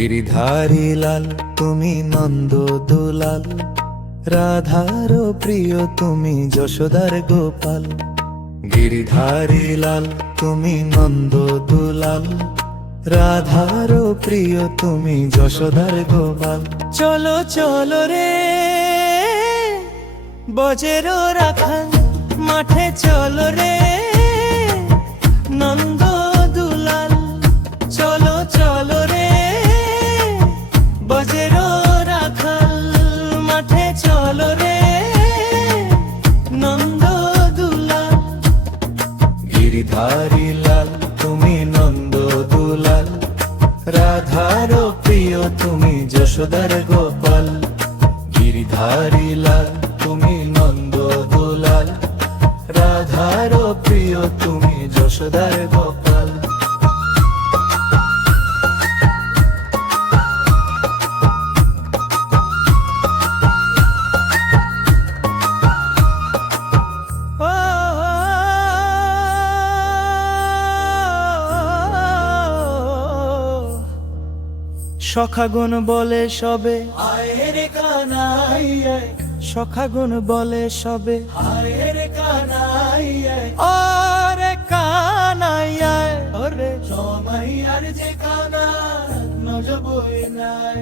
গিরিধারী লাল তুমি নন্দ দুলাল, রাধার প্রিয় তুমি যশোদার গোপাল। গিরিধারী লাল তুমি নন্দ দুলাল, রাধার প্রিয় তুমি যশোদার গোপাল। চলো চলো রে বজের রাখাল, মাঠে চলো রে নন্দ দুলাল। চলো চলো রে বজের রাখাল, মাঠে চলো রে নন্দ দুলাল। গিরিধারী লাল তুমি নন্দ দুলাল, রাধার প্রিয় তুমি যশোদার গোপাল। গিরিধারী লাল তুমি নন্দ দুলাল, রাধার প্রিয় তুমি যশোদার গোপাল। সখাগুণ বলে সবে আয়ের কানাই, সখাগুণ বলে সবে আয়ের কানাই। ওরে কানাই ওরে সমাইয়ার যে কানা নজবই নাই।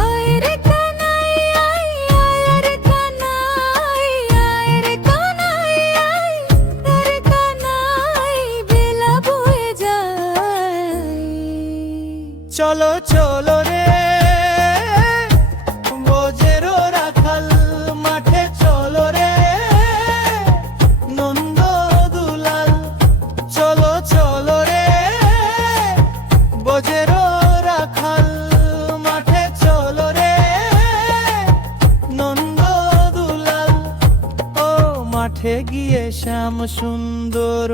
আয়ের কানাই আয়ের কানাই, আয়ের কানাই আয়ের কানাই, বেলা বয়ে যায়। চলো চলো রে বজের রাখাল, মাঠে চলো রে নন্দ দুলাল। চলো চলো রে বজের রাখাল, মাঠে চলো রে নন্দ দুলাল। ও মাঠে গিয়ে শ্যাম সুন্দর,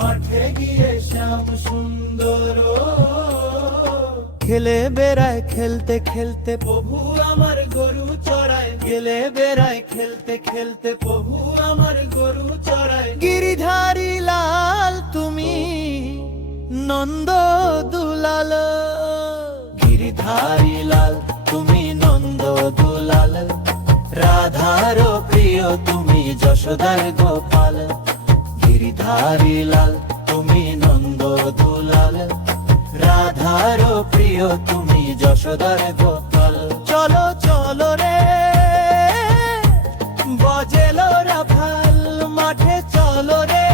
মাঠে গিয়ে শ্যাম সুন্দর খেলে বেড়ায় খেলতে খেলতে প্রভু আমার গরু চড়ায়। খেলে বেড়ায় খেলতে খেলতে প্রভু আমার গরু চড়ায়। গিরিধারী লাল তুমি নন্দ দুলাল, গিরিধারী লাল তুমি নন্দ দুলাল, রাধার প্রিয় তুমি যশোদার গোপাল। গিরিধারী লাল তুমি নন্দ দুলাল, রাধার প্রিয় তুমি যশোদার গোপাল। চলো চলো রে বজেলো রাখাল, মাঠে চলো রে